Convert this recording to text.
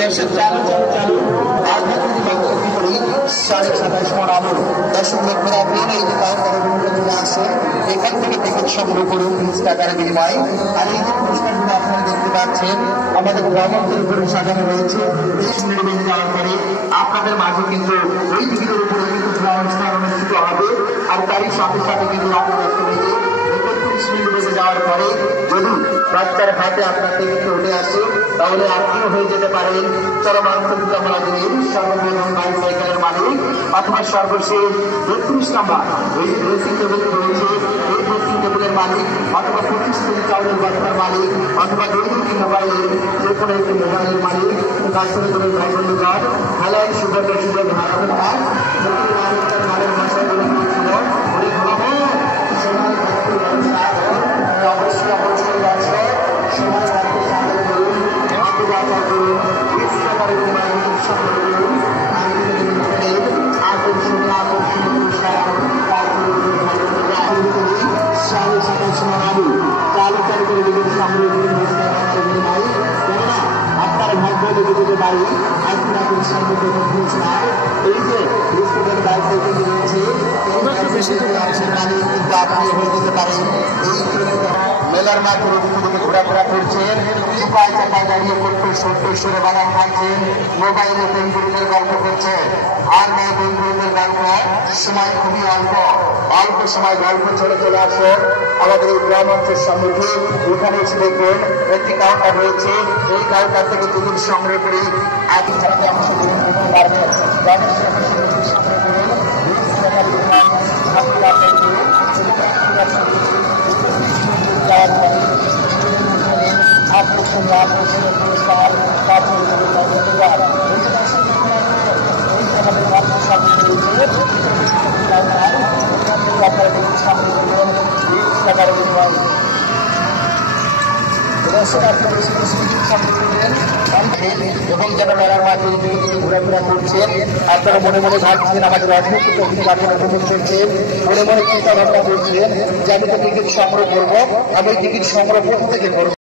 দেশের চালু চালু চালু আধ্যাত্মিক বাংলা করি 27.5 মণ আলু দর্শক লক্ষ্যের আপনি এই যে কাউন্টারে আসে এখান থেকে টিকিট সংগ্রহ করুন 30 টাকার বিনিময়ে। আর এই যে পুরস্কারগুলো আপনারা দেখতে পাচ্ছেন আমাদের গ্রামাঞ্চলের উপরে সাজানো রয়েছে। এই যাওয়ার পরে আপনাদের মাঝে কিন্তু ওই টিকিটের উপরে কিন্তু অনুষ্ঠান অনুষ্ঠিত হবে। আর তারই সাথে সাথে কিন্তু আপনারা যাওয়ার পরে যদি বাচ্চার হাতে আপনার থেকে উঠে আসে তাহলে আপনিও হয়ে যেতে পারেন চরমান্তরিক আমাদের সর্বপ্রথম বাইসাইকেলের মালিক অথবা সর্বশেষ 32 নম্বর এই ড্রেসিং টেবিল রয়েছে এই ড্রেসিং টেবিলের মালিক অথবা 25 কেজি চাউলের বস্তার মালিক অথবা 2 কিলো মোবাইলের যে কোনো একটি মোবাইলের মালিক তার সঙ্গে করে ভাই বন্ধুগণ খেলায় সুযোগে সুযোগ হারাবেন না। মালের মশাইগুলো ছিল অবশ্যই অবশ্যই আছে সময় রাখতে সাহায্য করুন হাতে বাজার করুন 20 টাকার আপনার ভাগ্য দিতে পারি আজকে আপনার সামনে এই যে বাইসাইকেল রয়েছে কিন্তু আপনি হয়ে যেতে পারেন এই মেলার মাধ্যমে ঘোরাফেরা করছেন উপায় চাপায় দাঁড়িয়ে করতে সত্যেশ্বরে বাগান খাচ্ছেন মোবাইলে বন্ধুদের গল্প করছেন। আর মেয়ে বন্ধুদের গল্প সময় খুবই অল্প সময় গল্প চলে আসুন আমাদের এই গ্রামাঞ্চল সম্মুখে। এখানে এসে দেখুন একটি কাউন্টার রয়েছে এই কাউন্টার থেকে টিকিট সংগ্রহ করে আপনি অংশগ্রহণ পারবেন। এবং যারা মেলার মাঝে ঘোরাফেরা করছেন আপনারা মনে মনে ভাবছেন আমাদের অদ্ভুত চলছেন মনে মনে চিন্তা ভাবনা করছেন যে আমি তো টিকিট সংগ্রহ করবো আমি টিকিট সংগ্রহ থেকে করবো।